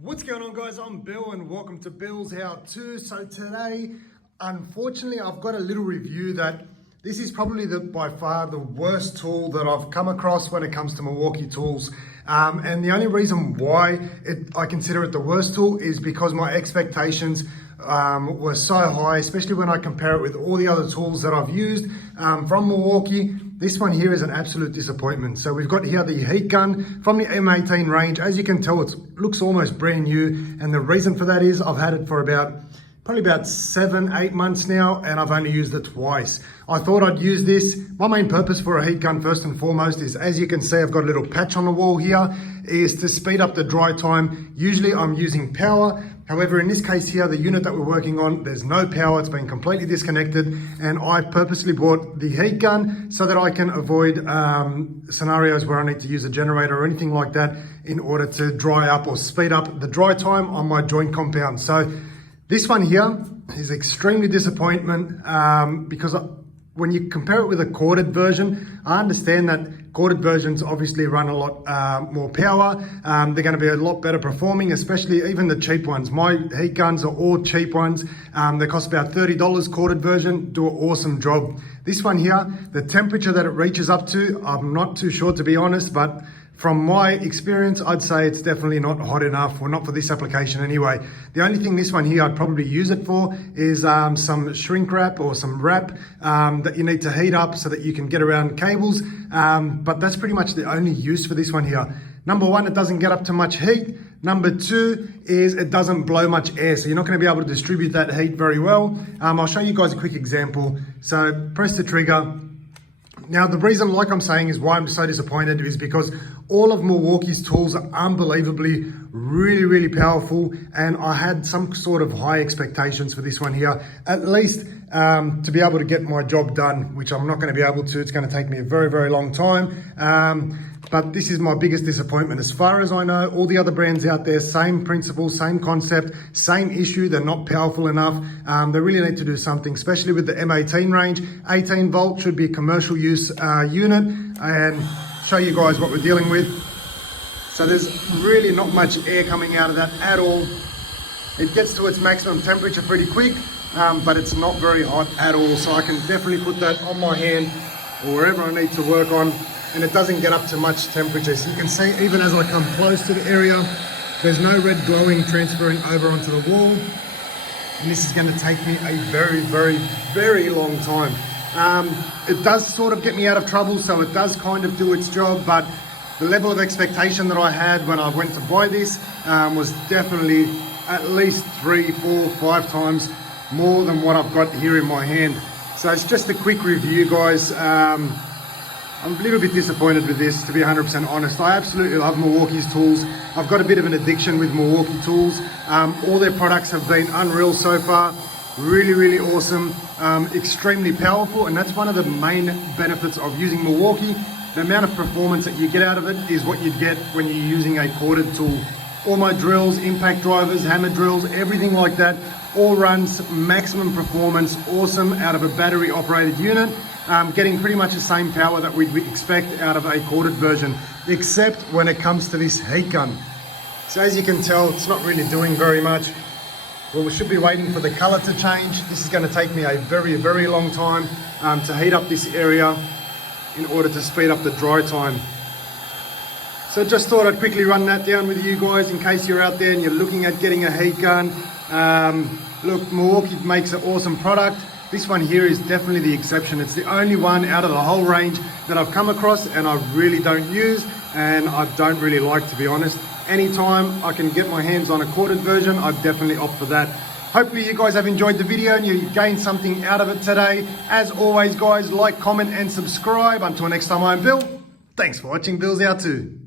What's going on, guys? I'm Bill and welcome to Bill's How To. So today, unfortunately, I've got a little review that this is probably by far the worst tool that I've come across when it comes to Milwaukee tools. And the only reason why I consider it the worst tool is because my expectations were so high, especially when I compare it with all the other tools that I've used from Milwaukee. This one here is an absolute disappointment. So we've got here the heat gun from the M18 range. As you can tell, it looks almost brand new. And the reason for that is I've had it for probably about 7-8 months now, and I've only used it twice. I thought I'd use this. My main purpose for a heat gun, first and foremost, is, as you can see, I've got a little patch on the wall here, is to speed up the dry time. Usually I'm using power. However, in this case here, the unit that we're working on, there's no power, it's been completely disconnected, and I purposely bought the heat gun so that I can avoid scenarios where I need to use a generator or anything like that in order to dry up or speed up the dry time on my joint compound. So this one here is extremely disappointment because when you compare it with a corded version, I understand that corded versions obviously run a lot more power. They're going to be a lot better performing, especially even the cheap ones. My heat guns are all cheap ones. They cost about $30. Corded version, do an awesome job. This one here, the temperature that it reaches up to, I'm not too sure, to be honest, but from my experience, I'd say it's definitely not hot enough, or not for this application anyway. The only thing this one here I'd probably use it for is some shrink wrap or some wrap that you need to heat up so that you can get around cables. But that's pretty much the only use for this one here. Number one, it doesn't get up to much heat. Number two is it doesn't blow much air, so you're not going to be able to distribute that heat very well. I'll show you guys a quick example. So press the trigger. Now, the reason, like I'm saying, is why I'm so disappointed is because all of Milwaukee's tools are unbelievably really powerful, and I had some sort of high expectations for this one here, at least to be able to get my job done, which I'm not going to be able to. It's going to take me a very long time. But this is my biggest disappointment. As far as I know, all the other brands out there, same principle, same concept, same issue. They're not powerful enough. They really need to do something, especially with the M18 range. 18 volt should be a commercial use unit, and show you guys what we're dealing with. So there's really not much air coming out of that at all. It gets to its maximum temperature pretty quick, but it's not very hot at all. So I can definitely put that on my hand or wherever I need to work on, and it doesn't get up to much temperature. So you can see, even as I come close to the area, there's no red glowing transferring over onto the wall. And this is going to take me a very long time. It does sort of get me out of trouble, so it does kind of do its job, but the level of expectation that I had when I went to buy this was definitely at least 3, 4, 5 times more than what I've got here in my hand. So it's just a quick review, guys. I'm a little bit disappointed with this, to be 100% honest. I absolutely love Milwaukee's tools. I've got a bit of an addiction with Milwaukee tools. All their products have been unreal so far. Really awesome, extremely powerful, and that's one of the main benefits of using Milwaukee. The amount of performance that you get out of it is what you get when you're using a corded tool. All my drills, impact drivers, hammer drills, everything like that, all runs maximum performance, awesome, out of a battery operated unit, getting pretty much the same power that we'd expect out of a corded version, except when it comes to this heat gun. So as you can tell, it's not really doing very much. Well, we should be waiting for the color to change. This is going to take me a very long time to heat up this area in order to speed up the dry time. So just thought I'd quickly run that down with you guys in case you're out there and you're looking at getting a heat gun. Look, Milwaukee makes an awesome product. This one here is definitely the exception. It's the only one out of the whole range that I've come across and I really don't use, and I don't really like, to be honest. Anytime I can get my hands on a corded version, I'd definitely opt for that. Hopefully you guys have enjoyed the video and you gained something out of it today. As always, guys, like, comment and subscribe. Until next time, I'm Bill. Thanks for watching Bill's How To.